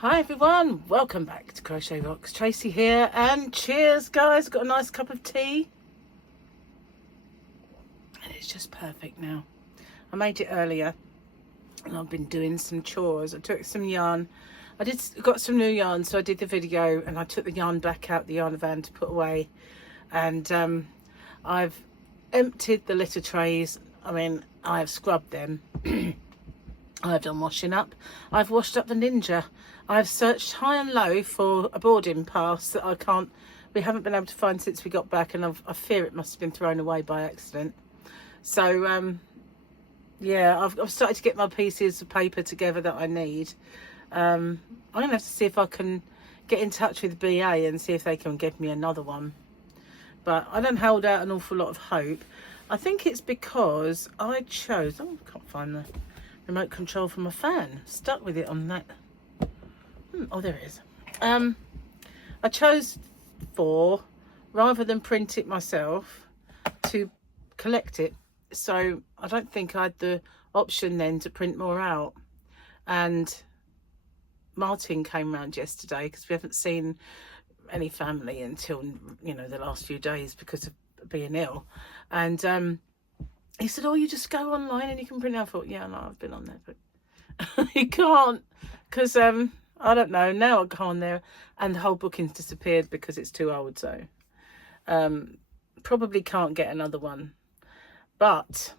Hi everyone, welcome back to Crochet Rocks. Tracy here, and cheers guys. Got a nice cup of tea and it's just perfect now. I made it earlier and I've been doing some chores. I took some yarn. Got some new yarn, so I did the video and I took the yarn back out the yarn van to put away, and I've emptied the litter trays. I mean, I've scrubbed them. I've done washing up. I've washed up the Ninja. I've searched high and low for a boarding pass that we haven't been able to find since we got back, and I fear it must have been thrown away by accident. So yeah, I've started to get my pieces of paper together that I need. I'm gonna have to see if I can get in touch with BA and see if they can give me another one, but I don't hold out an awful lot of hope. I think it's because I chose, I can't find the remote control for my fan. Stuck with it on that. Oh, there it is. I chose for, rather than print it myself, to collect it. So I don't think I had the option then to print more out. And Martin came round yesterday because we haven't seen any family until, you know, the last few days because of being ill. And he said, oh, you just go online and you can print out. I thought, yeah, no, I've been on there, but you can't, because I don't know, now I go on there and the whole booking's disappeared because it's too old. So probably can't get another one. But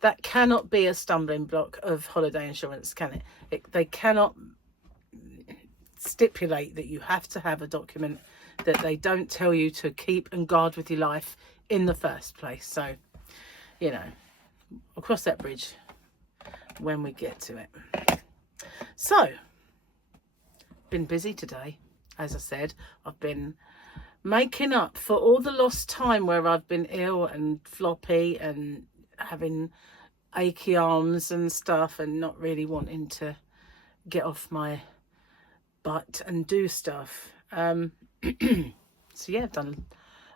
that cannot be a stumbling block of holiday insurance, can it? They cannot stipulate that you have to have a document that they don't tell you to keep and guard with your life in the first place. So, you know, I'll cross that bridge when we get to it. So, been busy today. As I said, I've been making up for all the lost time where I've been ill and floppy and having achy arms and stuff and not really wanting to get off my butt and do stuff. So yeah, I've done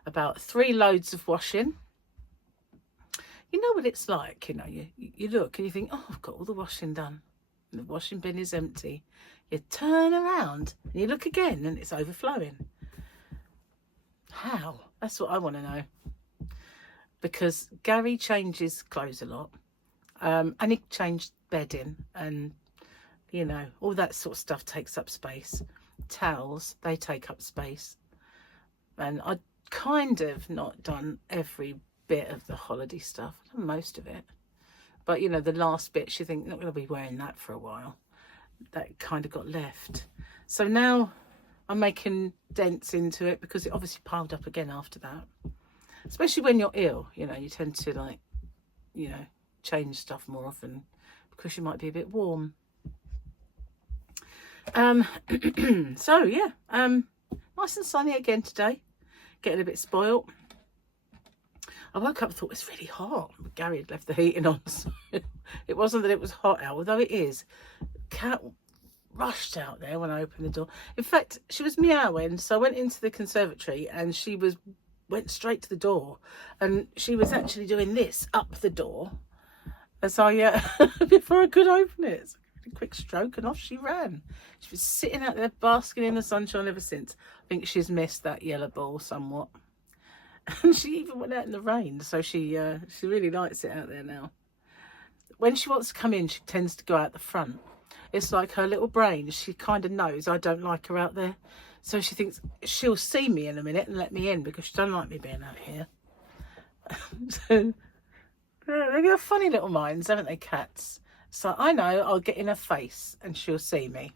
about 3 loads of washing. You know what it's like, you know, you look and you think, oh, I've got all the washing done. And the washing bin is empty. You turn around and you look again and it's overflowing. How? That's what I want to know. Because Gary changes clothes a lot. And he changed bedding and, you know, all that sort of stuff takes up space. Towels, they take up space. And I kind of not done every bit of the holiday stuff, most of it, but you know, the last bits you think not going to be wearing that for a while, that kind of got left. So now I'm making dents into it because it obviously piled up again after that, especially when you're ill. You know, you tend to, like, you know, change stuff more often because you might be a bit warm. So yeah, nice and sunny again today, getting a bit spoilt. I woke up and thought it's really hot. Gary had left the heating on. So it wasn't that it was hot out, although it is. Cat rushed out there when I opened the door. In fact, she was meowing, so I went into the conservatory and she went straight to the door, and she was actually doing this up the door as I before I could open it. So a quick stroke and off she ran. She was sitting out there basking in the sunshine ever since. I think she's missed that yellow ball somewhat. And she even went out in the rain, so she really likes it out there now. When she wants to come in, she tends to go out the front. It's like her little brain, she kind of knows I don't like her out there. So she thinks she'll see me in a minute and let me in because she doesn't like me being out here. So they have funny little minds, haven't they, cats? So I know I'll get in her face and she'll see me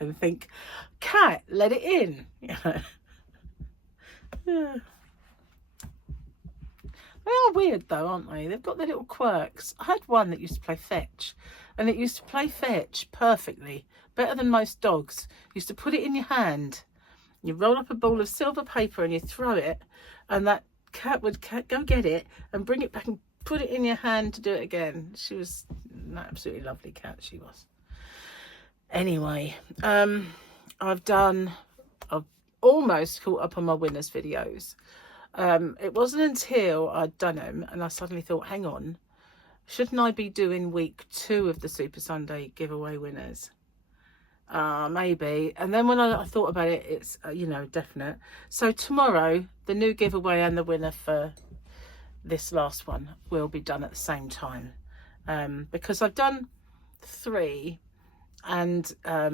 and think, cat, let it in. You know? Yeah. They are weird though, aren't they? They've got their little quirks. I had one that used to play fetch, and it used to play fetch perfectly, better than most dogs. You used to put it in your hand, you roll up a ball of silver paper and you throw it, and that cat would go get it and bring it back and put it in your hand to do it again. She was an absolutely lovely cat, she was. Anyway, I've almost caught up on my winners videos. It wasn't until I'd done them and I suddenly thought, hang on, shouldn't I be doing week 2 of the Super Sunday giveaway winners? maybe. And then when I thought about it, it's, you know, definite. So tomorrow, the new giveaway and the winner for this last one will be done at the same time. Because I've done 3 and a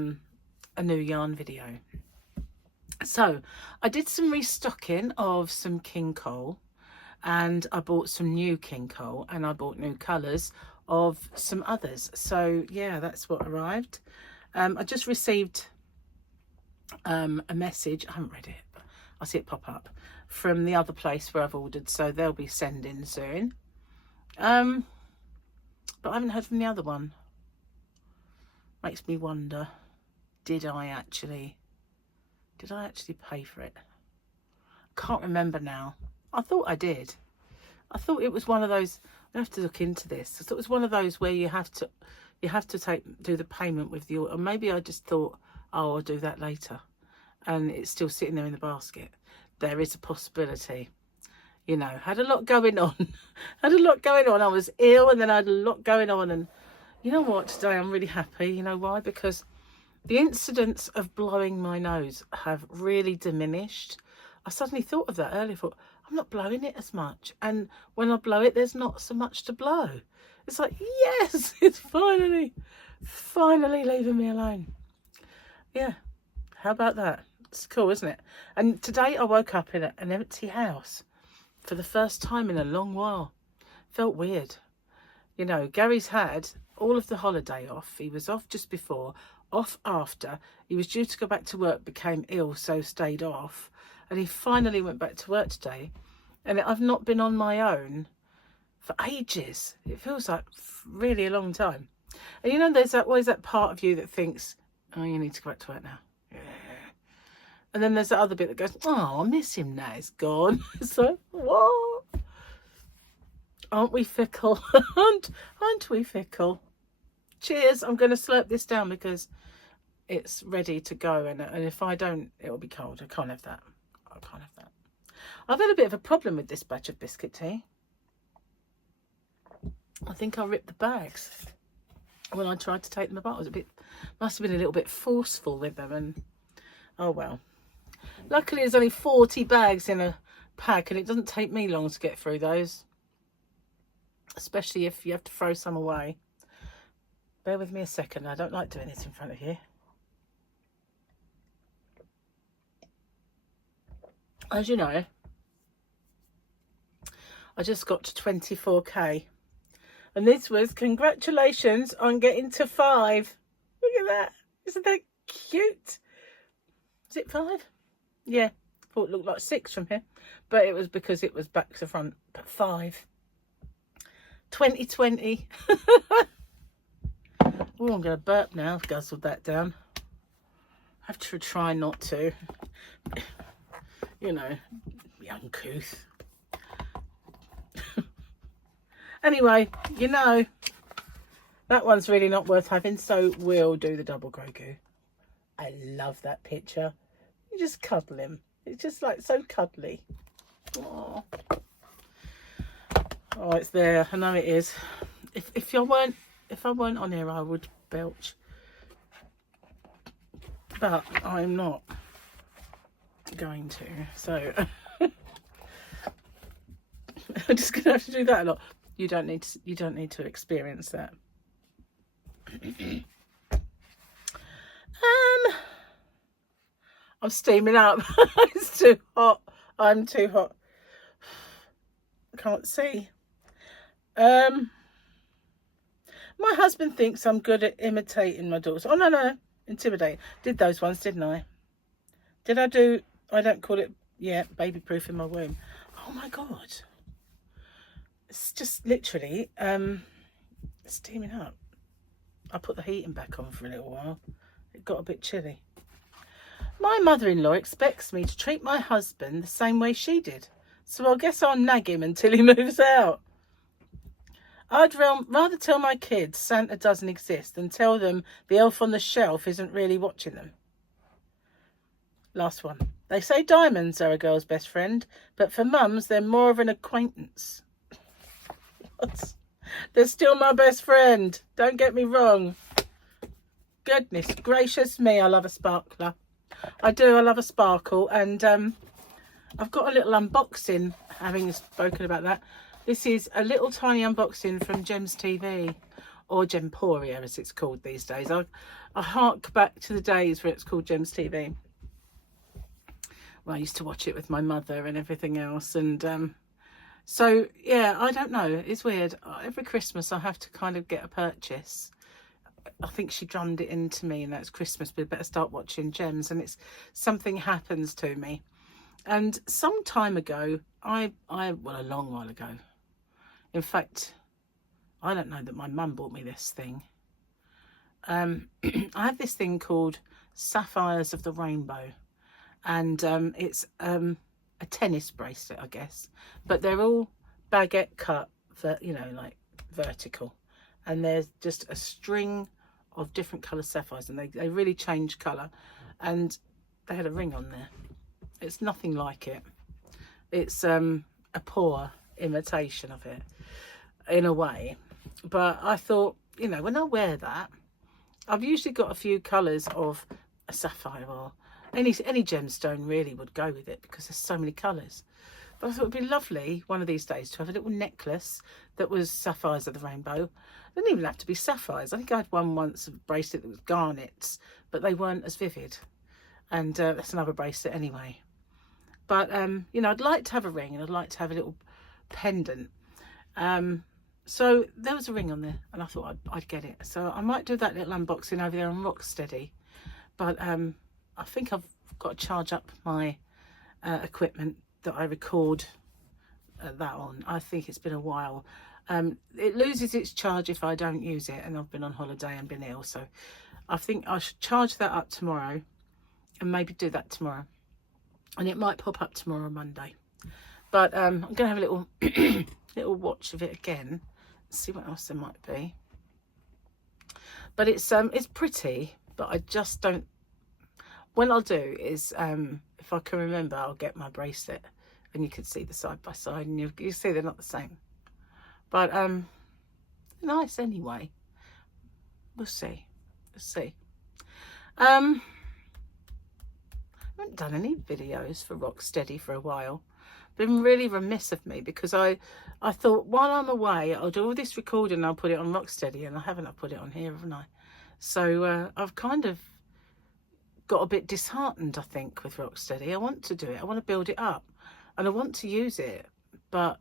new yarn video. So I did some restocking of some king coal, and I bought some new king coal, and I bought new colours of some others. So yeah, that's what arrived. I just received a message, I haven't read it, but I'll see it pop up, from the other place where I've ordered, so they'll be sending soon. But I haven't heard from the other one. Makes me wonder, did I actually pay for it? Can't remember now. I thought I did. I thought it was one of those, I have to look into this. I thought it was one of those where you have to do the payment with the, or maybe I just thought, oh, I'll do that later, and it's still sitting there in the basket. There is a possibility. You know, had a lot going on. I was ill, and then I had a lot going on, and you know what, today I'm really happy. You know why? Because the incidents of blowing my nose have really diminished. I suddenly thought of that earlier. I thought, I'm not blowing it as much, and when I blow it, there's not so much to blow. It's like, yes, it's finally leaving me alone. Yeah, how about that? It's cool, isn't it? And today I woke up in an empty house for the first time in a long while. Felt weird. You know, Gary's had all of the holiday off. He was off just before, off after. He was due to go back to work, became ill, so stayed off. And he finally went back to work today. And I've not been on my own for ages. It feels like really a long time. And you know, there's always that part of you that thinks, oh, you need to go back to work now. Yeah. And then there's that other bit that goes, oh, I miss him now, he's gone. It's like, what? Aren't we fickle? aren't we fickle? Cheers. I'm going to slurp this down because it's ready to go. And if I don't, it'll be cold. I can't have that. I can't have that. I've had a bit of a problem with this batch of biscuit tea. I think I ripped the bags when I tried to take them apart. I was must have been a little bit forceful with them, and oh well. Luckily there's only 40 bags in a pack, and it doesn't take me long to get through those, especially if you have to throw some away. Bear with me a second, I don't like doing this in front of you. As you know, I just got to 24k. And this was congratulations on getting to 5. Look at that. Isn't that cute? Is it 5? Yeah. Thought it looked like 6 from here. But it was because it was back to front. But 5. 2020. Oh, I'm going to burp now. I've guzzled that down. I have to try not to. You know, uncouth. Anyway, you know, that one's really not worth having, so we'll do the double grey goo. I love that picture. You just cuddle him. It's just like so cuddly. Aww. Oh, it's there. I know it is. If I weren't on here, I would belch. But I'm not going to. So I'm just gonna have to do that a lot. You don't need to experience that. I'm steaming up. It's too hot. I'm too hot. I can't see. My husband thinks I'm good at imitating my daughters. Oh no, intimidate. Did those ones, didn't I? Did I do? I don't call it. Yeah, baby proof in my womb. Oh my god. It's just literally steaming up. I put the heating back on for a little while. It got a bit chilly. My mother-in-law expects me to treat my husband the same way she did. So I guess I'll nag him until he moves out. I'd rather tell my kids Santa doesn't exist than tell them the elf on the shelf isn't really watching them. Last one. They say diamonds are a girl's best friend, but for mums, they're more of an acquaintance. What? They're still my best friend. Don't get me wrong. goodness gracious me, I love a sparkler. I do, I love a sparkle. And I've got a little unboxing, having spoken about that. This is a little tiny unboxing from Gems TV, or Gemporia as it's called these days. I hark back to the days where it's called Gems TV. Well, I used to watch it with my mother and everything else. And so, yeah, I don't know. It's weird. Every Christmas I have to kind of get a purchase. I think she drummed it into me, and that's Christmas, we better start watching Gems. And it's something happens to me. And some time ago, well, a long while ago. In fact, I don't know that my mum bought me this thing. I have this thing called Sapphires of the Rainbow. And it's a tennis bracelet, I guess. But they're all baguette cut, for, you know, like vertical. And there's just a string of different colour sapphires. And they really change colour. And they had a ring on there. It's nothing like it. It's a poor imitation of it, in a way. But I thought, you know, when I wear that, I've usually got a few colours of a sapphire, or any gemstone really would go with it, because there's so many colours. But I thought it would be lovely one of these days to have a little necklace that was sapphires of the rainbow. It didn't even have to be sapphires. I think I had one once, a bracelet that was garnets, but they weren't as vivid. And that's another bracelet anyway. But, you know, I'd like to have a ring, and I'd like to have a little pendant. So there was a ring on there, and I thought I'd get it. So I might do that little unboxing over there on Rocksteady. But I think I've got to charge up my equipment that I record that on. I think it's been a while. It loses its charge if I don't use it, and I've been on holiday and been ill. So I think I should charge that up tomorrow, and maybe do that tomorrow. And it might pop up tomorrow, Monday. But I'm going to have a little little watch of it again, see what else there might be. But it's pretty, but I just don't. What I'll do is, if I can remember, I'll get my bracelet, and you can see the side by side, and you see they're not the same. But nice anyway. We'll see. We'll see. I haven't done any videos for Rocksteady for a while. Been really remiss of me, because I thought while I'm away I'll do all this recording and I'll put it on Rocksteady, and I haven't. I put it on here, haven't I? So I've kind of got a bit disheartened, I think, with Rocksteady. I want to do it. I want to build it up, and I want to use it, but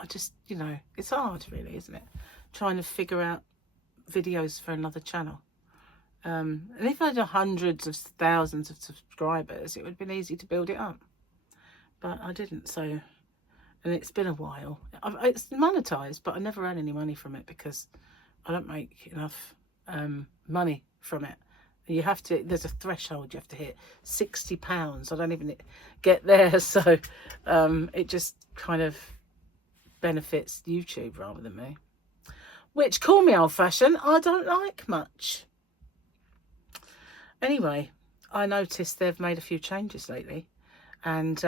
I just, you know, it's hard really, isn't it? Trying to figure out videos for another channel. And if I had hundreds of thousands of subscribers, it would have been easy to build it up. But I didn't, so, and it's been a while. It's monetized, but I never earn any money from it, because I don't make enough money from it. You have to, there's a threshold you have to hit, £60. I don't even get there, so it just kind of benefits YouTube rather than me. Which, call me old-fashioned, I don't like much. Anyway, I noticed they've made a few changes lately, and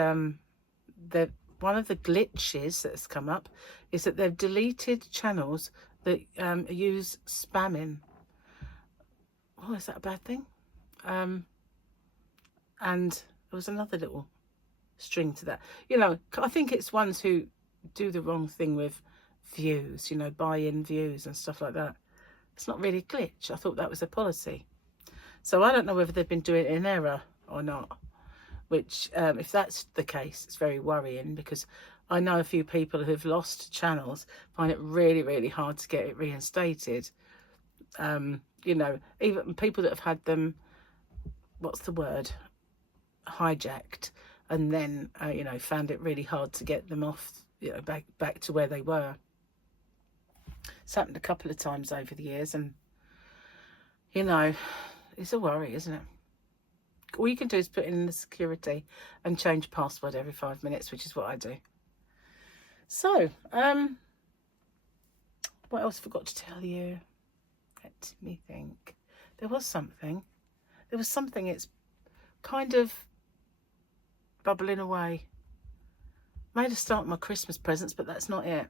one of the glitches that's come up is that they've deleted channels that use spamming. Oh, is that a bad thing? And there was another little string to that. You know, I think it's ones who do the wrong thing with views, you know, buy in views and stuff like that. It's not really a glitch. I thought that was a policy. So I don't know whether they've been doing it in error or not, which if that's the case, it's very worrying, because I know a few people who've lost channels, find it really, really hard to get it reinstated. You know, even people that have had them, what's the word, hijacked, and then, you know, found it really hard to get them off, you know, back to where they were. It's happened a couple of times over the years, and, you know, it's a worry, isn't it? All you can do is put in the security and change password every 5 minutes, which is what I do. So, what else forgot to tell you? Let me think. There was something. It's kind of bubbling away. Made a start my Christmas presents, but that's not it.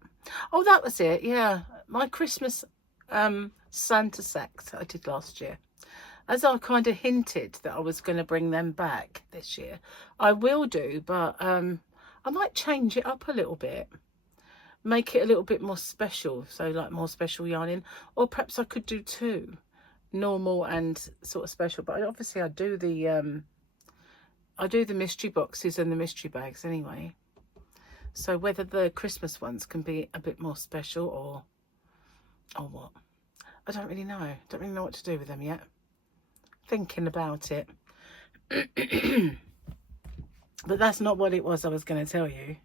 Oh, that was it. Yeah, my Christmas Santa sack that I did last year. as I kind of hinted that I was going to bring them back this year, I will do, but I might change it up a little bit, make it a little bit more special, so like more special yarning, or perhaps I could do two, normal and sort of special. But obviously I do the mystery boxes and the mystery bags anyway, so whether the Christmas ones can be a bit more special or what, I don't really know. Don't really know what to do with them yet. Thinking about it. But that's not what it was I was going to tell you.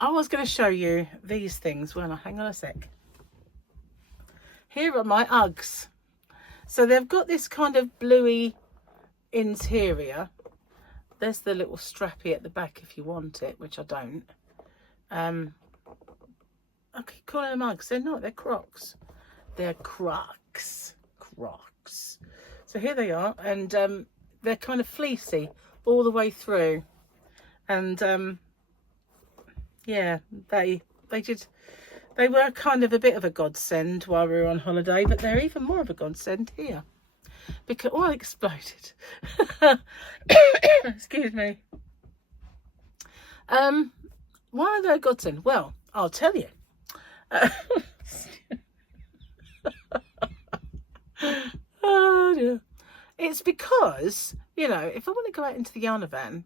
I was going to show you these things. Well, hang on a sec. Here are my Uggs. So they've got this kind of bluey interior. There's the little strappy at the back if you want it, which I don't. I keep calling them Uggs. They're not. They're Crocs. They're Crocs. Crocs. So here they are, and they're kind of fleecy all the way through. And yeah, they were kind of a bit of a godsend while we were on holiday, but they're even more of a godsend here. Because, oh, I exploded. Excuse me. Why are they a godsend? Well, I'll tell you. Oh dear. It's because, you know, if I want to go out into the yarn van,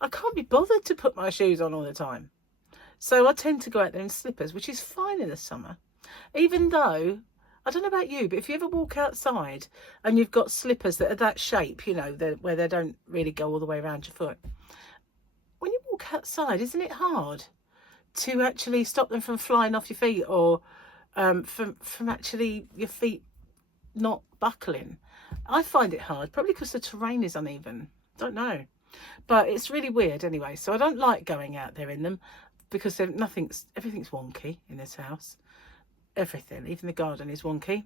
I can't be bothered to put my shoes on all the time. So I tend to go out there in slippers, which is fine in the summer. Even though, I don't know about you, but if you ever walk outside and you've got slippers that are that shape, you know, where they don't really go all the way around your foot. When you walk outside, isn't it hard to actually stop them from flying off your feet, or from actually your feet not buckling? I find it hard, probably because the terrain is uneven. Don't know, but it's really weird anyway. So I don't like going out there in them because everything's wonky in this house. Everything, even the garden is wonky.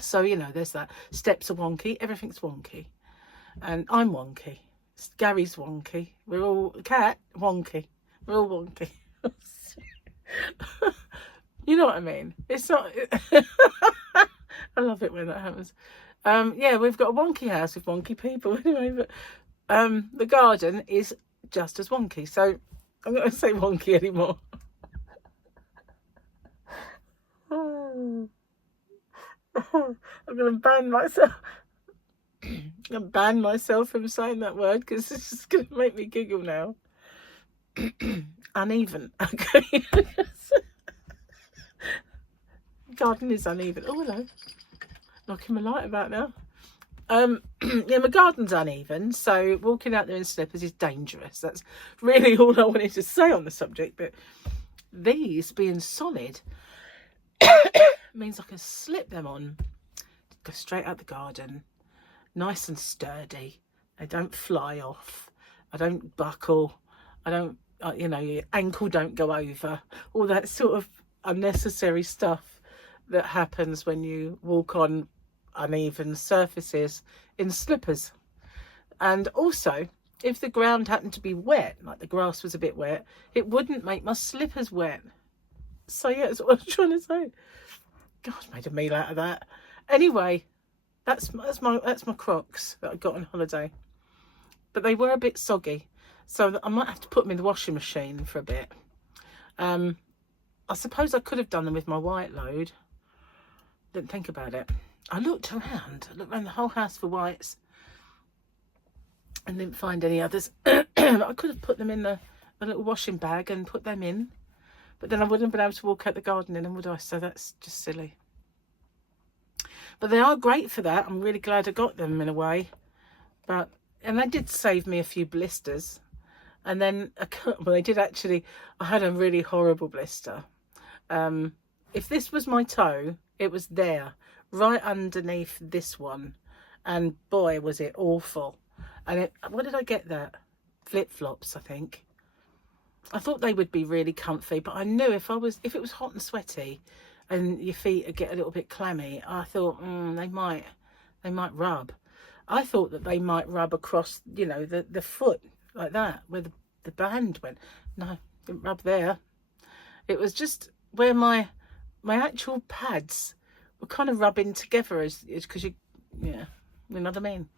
So, you know, there's that. Steps are wonky, everything's wonky, and I'm wonky. Gary's wonky. We're all cat wonky. We're all wonky. You know what I mean? It's not. I love it when that happens. Yeah, we've got a wonky house with wonky people anyway, but the garden is just as wonky. So I'm not going to say wonky anymore. I'm going to ban myself. I'm going to ban myself from saying that word because it's just going to make me giggle now. Uneven. Okay. Garden is uneven. Oh, hello. Knocking my light about now. Yeah, my garden's uneven, so walking out there in slippers is dangerous. That's really all I wanted to say on the subject. But these being solid means I can slip them on, go straight out the garden, nice and sturdy. They don't fly off. I don't buckle. I don't, you know, your ankle don't go over. All that sort of unnecessary stuff that happens when you walk on uneven surfaces in slippers. And also, if the ground happened to be wet, like the grass was a bit wet, it wouldn't make my slippers wet. So yeah, that's what I was trying to say. God, I made a meal out of that. Anyway, that's my Crocs that I got on holiday, but they were a bit soggy, so I might have to put them in the washing machine for a bit. I suppose I could have done them with my white load. Didn't think about it. I looked around the whole house for whites and didn't find any others. I could have put them in a little washing bag and put them in, but then I wouldn't have been able to walk out the garden in them, would I? So that's just silly. But they are great for that. I'm really glad I got them in a way. And they did save me a few blisters. And then, well, they did actually, I had a really horrible blister. If this was my toe, it was there, right underneath this one. And boy, was it awful. And what did I get that? Flip-flops, I think. I thought they would be really comfy, but I knew if it was hot and sweaty and your feet would get a little bit clammy, I thought they might rub. I thought that they might rub across, you know, the foot like that, where the band went. No, didn't rub there. It was just where my actual pads were kind of rubbing together, as because yeah. You know what I mean?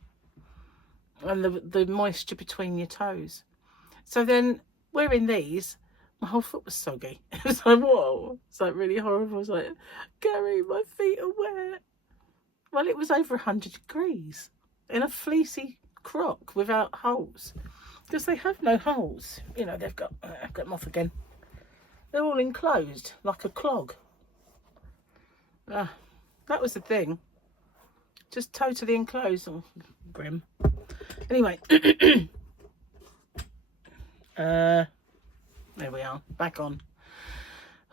And the moisture between your toes. So then wearing these, my whole foot was soggy. It was like, whoa. It's like really horrible. I was like, Gary, my feet are wet. Well, it was over 100 degrees in a fleecy croc without holes. Because they have no holes. You know, I've got them off again. They're all enclosed like a clog. That was the thing. Just totally enclosed. Oh, grim. Anyway. There we are. Back on.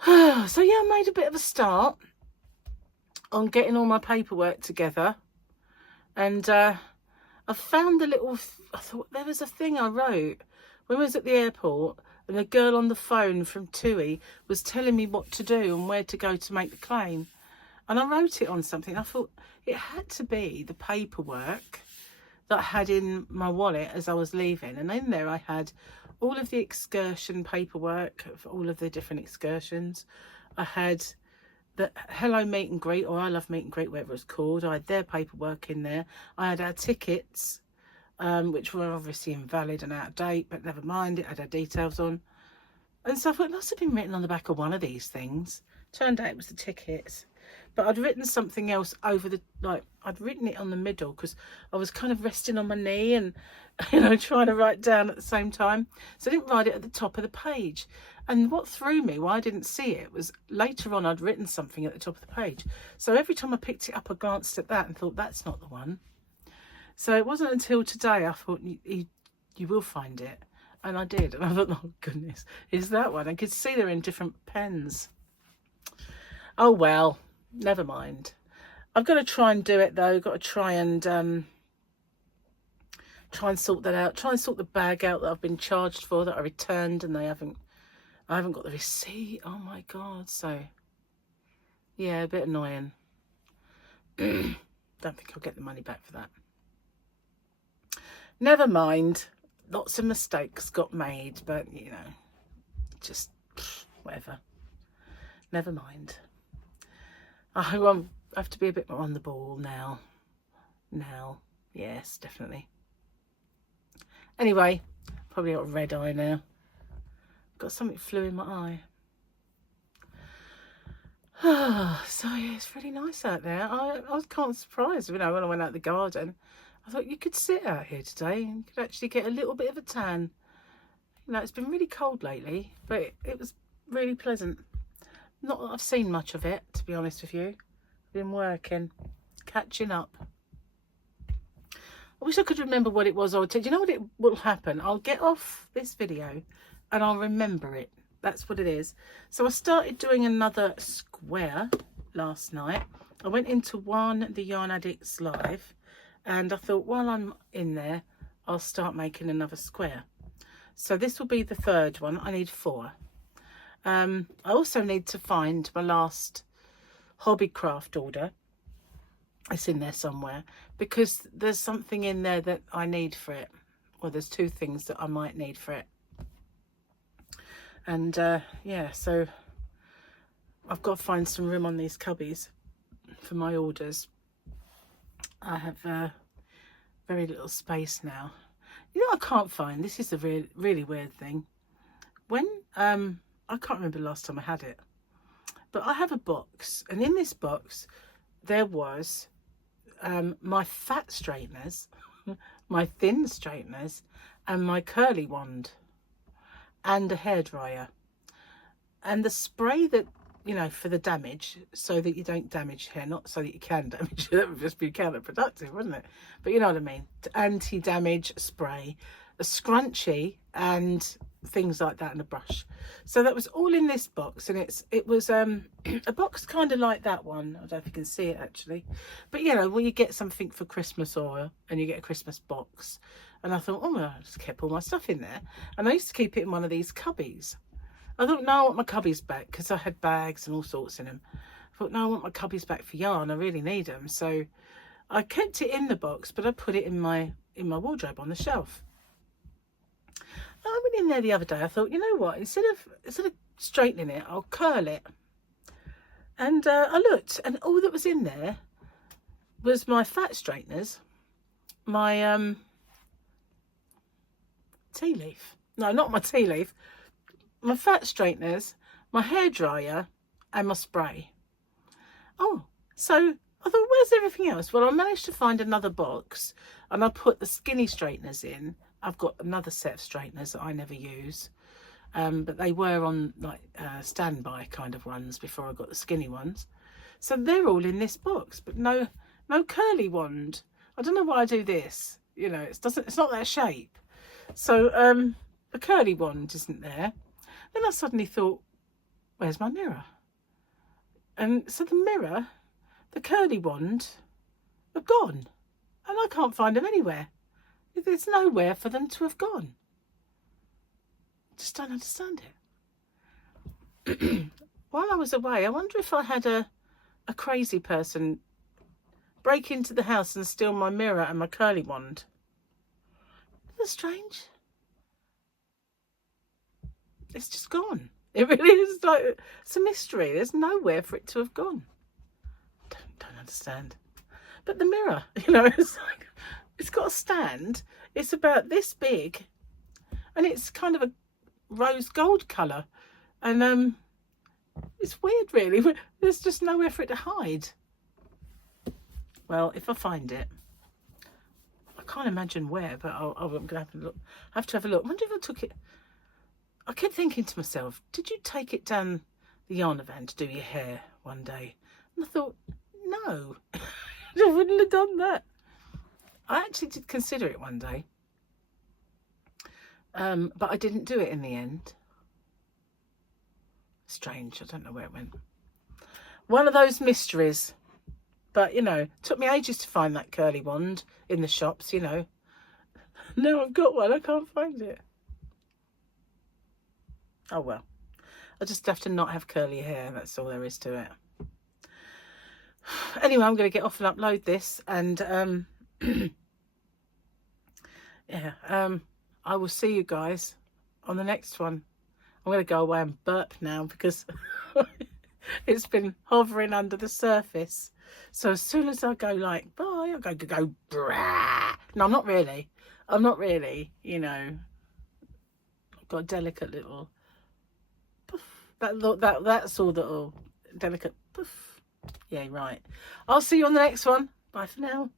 So yeah, I made a bit of a start on getting all my paperwork together. And I found the little... I thought there was a thing I wrote when I was at the airport, and the girl on the phone from TUI was telling me what to do and where to go to make the claim. And I wrote it on something. I thought it had to be the paperwork that I had in my wallet as I was leaving. And in there I had all of the excursion paperwork for all of the different excursions. I had the hello meet and greet, or I love meet and greet, whatever it's called. I had their paperwork in there. I had our tickets, which were obviously invalid and out of date, but never mind, it had our details on. And so I thought it must have been written on the back of one of these things. Turned out it was the tickets. But I'd written something else over the, like, I'd written it on the middle because I was kind of resting on my knee and, you know, trying to write down at the same time. So I didn't write it at the top of the page. And what threw me, why I didn't see it, was later on I'd written something at the top of the page. So every time I picked it up, I glanced at that and thought, that's not the one. So it wasn't until today I thought, you will find it. And I did. And I thought, oh, goodness, is that one? I could see they're in different pens. Oh, well. Never mind. I've got to try and do it though. I've got to try and sort that out. Try and sort the bag out that I've been charged for, that I returned, and I haven't got the receipt. Oh my god. So yeah, a bit annoying. Don't think I'll get the money back for that. Never mind. Lots of mistakes got made, but you know, just whatever. Never mind. I have to be a bit more on the ball now. Yes, definitely. Anyway, probably got a red eye now. Got something flew in my eye. So yeah, it's really nice out there. I was kind of surprised, you know, when I went out the garden. I thought you could sit out here today and you could actually get a little bit of a tan. You know, it's been really cold lately, but it was really pleasant. Not that I've seen much of it, to be honest with you. Been working, catching up. I wish I could remember what it was I would tell you. You know what it will happen? I'll get off this video and I'll remember it. That's what it is. So I started doing another square last night. I went into the Yarn Addicts live, and I thought while I'm in there, I'll start making another square. So this will be the third one. I need 4. I also need to find my last Hobbycraft order. It's in there somewhere because there's something in there that I need for it. Well, there's 2 things that I might need for it. And yeah, so I've got to find some room on these cubbies for my orders. I have very little space now. You know, I can't find, this is a really weird thing. When I can't remember the last time I had it, but I have a box, and in this box there was my fat straighteners, my thin straighteners, and my curly wand, and a hairdryer, and the spray that, you know, for the damage, so that you don't damage hair, not so that you can damage it. That would just be counterproductive, wouldn't it? But you know what I mean. Anti-damage spray, a scrunchie, and things like that, and a brush. So that was all in this box, and it was a box kind of like that one. I don't know if you can see it actually, but you know, when you get something for Christmas and you get a Christmas box, and I thought, oh well, I just kept all my stuff in there, and I used to keep it in one of these cubbies. I thought, no, I want my cubbies back, because I had bags and all sorts in them. I thought, no, I want my cubbies back for yarn. I really need them. So I kept it in the box, but I put it in my wardrobe on the shelf. I went in there the other day. I thought, you know what? Instead of straightening it, I'll curl it. And I looked, and all that was in there was my fat straighteners my tea leaf. No, not my tea leaf. My fat straighteners, my hairdryer, and my spray. Oh, so I thought, where's everything else? Well, I managed to find another box, and I put the skinny straighteners in. I've got another set of straighteners that I never use, but they were on like standby kind of ones before I got the skinny ones. So they're all in this box, but no curly wand. I don't know why I do this. You know, it's not that shape. So the curly wand isn't there. Then I suddenly thought, where's my mirror? And so the mirror, the curly wand, are gone. And I can't find them anywhere. There's nowhere for them to have gone. Just don't understand it. While I was away, I wonder if I had a crazy person break into the house and steal my mirror and my curly wand. Isn't that strange? It's just gone. It really is like, it's a mystery. There's nowhere for it to have gone. Don't understand. But the mirror, you know, it's like, it's got a stand. It's about this big, and it's kind of a rose gold colour, and it's weird, really. There's just nowhere for it to hide. Well, if I find it, I can't imagine where, but I'm going to have to look. I have to have a look. I wonder if I took it. I kept thinking to myself, did you take it down the yarn van to do your hair one day? And I thought, no, I wouldn't have done that. I actually did consider it one day, but I didn't do it in the end. Strange, I don't know where it went. One of those mysteries. But, you know, it took me ages to find that curly wand in the shops, you know. Now I've got one, I can't find it. Oh, well. I just have to not have curly hair. That's all there is to it. Anyway, I'm going to get off and upload this. And, yeah, I will see you guys on the next one. I'm going to go away and burp now because it's been hovering under the surface. So as soon as I go like, bye, I'm going to go, brah. No, I'm not really, you know. I've got a delicate little poof. That's all that little delicate poof. Yeah, right. I'll see you on the next one. Bye for now.